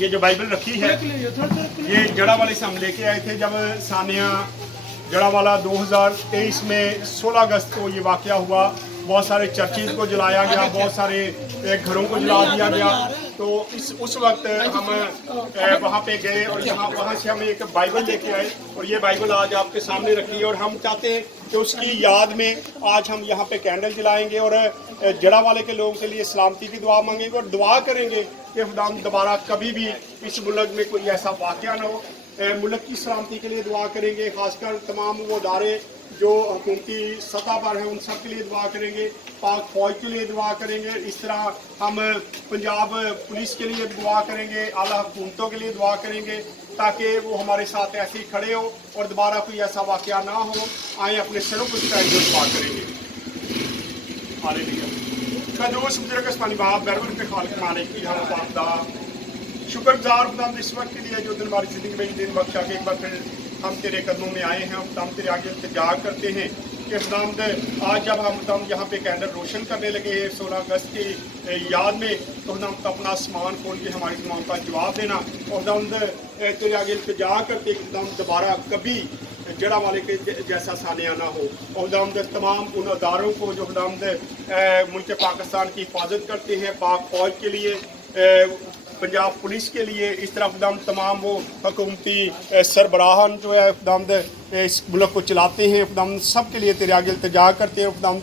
ये जो बाइबल रखी है ये जड़ावाले से हम लेके आए थे जब सानिया जड़ावाला 2023 में 16 अगस्त को ये वाक़या हुआ। बहुत सारे चर्चेज को जलाया गया, बहुत सारे घरों को जला दिया गया। तो उस वक्त हम वहाँ पे गए और वहाँ से हम एक बाइबल लेके आए और ये बाइबल आज आपके सामने रखी है। और हम चाहते हैं कि उसकी याद में आज हम यहाँ पे कैंडल जलाएंगे और जड़ा वाले के लोगों के लिए सलामती की दुआ मांगेंगे और दुआ करेंगे कि खुदा दोबारा कभी भी इस मुल्क में कोई ऐसा वाक़या ना हो। मुल्क की सलामती के लिए दुआ करेंगे, खासकर तमाम वो अदारे जो हुकूमती सतह पर हैं उन सब के लिए दुआ करेंगे, पाक फौज के लिए दुआ करेंगे। इस तरह हम पंजाब पुलिस के लिए दुआ करेंगे, आला हुकूमतों के लिए दुआ करेंगे ताकि वो हमारे साथ ऐसे ही खड़े हो और दोबारा कोई ऐसा वाक़या ना हो। आए अपने सरों को झुकाए जो दुआ करेंगे। हालेलुया। कदोस बुजुर्ग बाप बैरवन के खालिक मालिक की हम पापदा शुक्रगुजार खुदा इस वक्त के लिए जो दिन हमारी ज़िंदगी में दिन बख्शा के एक बार फिर हम तेरे कदमों में आए हैं। हम तेरे आगे इल्तिजा करते हैं कि खुदावंद आज जब हम यहाँ पे कैंडल रोशन करने लगे हैं 16 अगस्त की याद में, तो खुदावंद अपना आसमान खोल के हमारी दुआओं का जवाब देना। और खुदावंद तेरे आगे इल्तिजा करते कि खुदावंद दोबारा कभी जड़ा वाले के जैसा सानिया ना हो। और खुदावंद तमाम उन अदारों को जो खुदावंद मुल्क पाकिस्तान की हिफाजत करते हैं, पाक फौज के लिए, पंजाब पुलिस के लिए, इस तरह खुदाम तमाम वो हुकूमती सरबराहान जो है खुदाम इस मुल्क को चलाते हैं, खुदाम सब के लिए तेरे आगे इल्तिजा करते हैं। खुदाम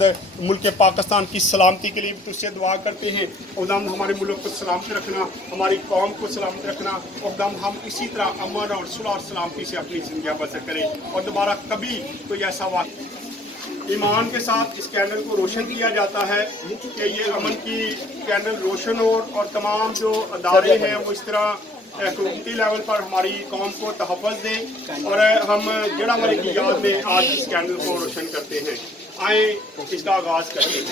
मुल्क पाकिस्तान की सलामती के लिए तुझसे दुआ करते हैं। खुदाम हमारे मुल्क को सलामत रखना, हमारी कौम को सलामत रखना। और खुदाम हम इसी तरह अमन और सुलह और सलामती से अपनी ज़िंदगी बसर करें और दोबारा कभी कोई ऐसा वाक़या ईमान के साथ इस कैंडल को रोशन किया जाता है कि ये अमन की कैंडल रोशन हो और तमाम जो अदारे हैं वो इस तरह हुकूमती लेवल पर हमारी कौम को तहफ़्फ़ुज़ दें। और हम जड़ा वाले की याद में आज इस कैंडल को रोशन करते हैं। आए इसका आगाज़ करते हैं।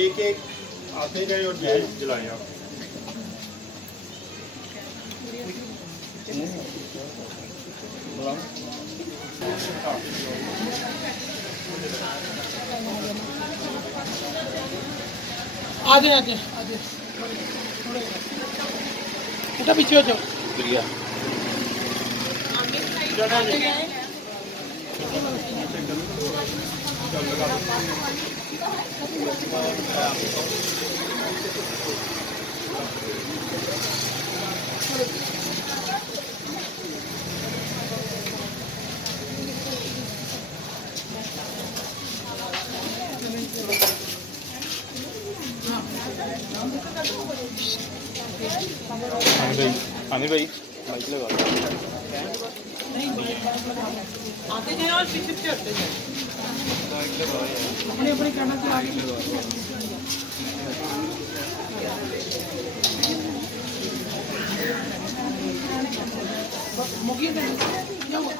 एक एक आते गए और ये जलाए आप। आधे आधे आधे बेटा पीछे हो जाओ। आने भाई माइक लगा आते जाए और पीछे से हटते जाए। अपने अपने कहना से आगे मुगिए क्या हुआ?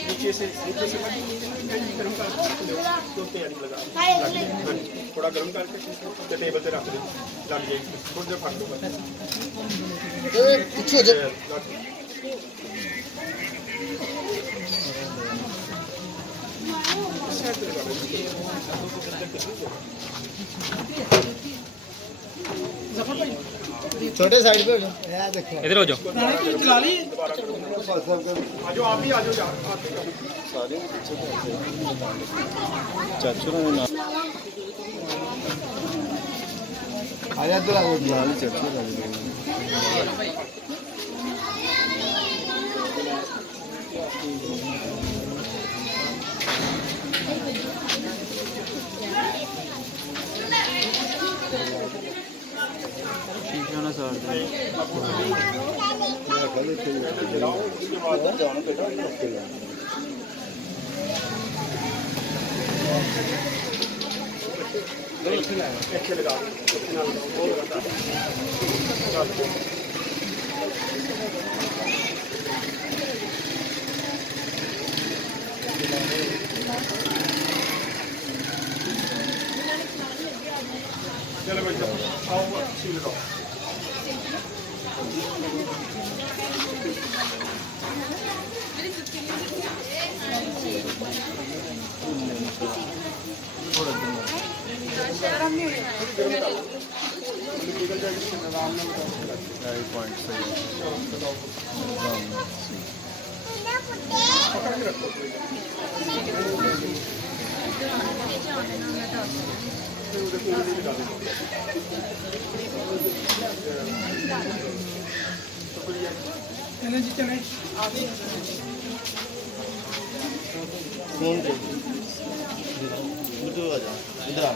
नीचे से गर्म थोड़ा गर्म करके टेबल पे रख दें, लग जाएगी थोड़ी देर फट छोटे साइड पे हो जाओ, देखो इधर हो जाओ। चला ली आ जाओ, आप भी आ जाओ। सारे चाचू ने आया तो लागो लाली चाचू शीशा ना साड़ दे। गिराओ उसके बाद एक लगा चलो भाई आओ अच्छी लगाओ पकड़ के रखो चले जी चले आगे फोन पे इधर आ जा इधर आ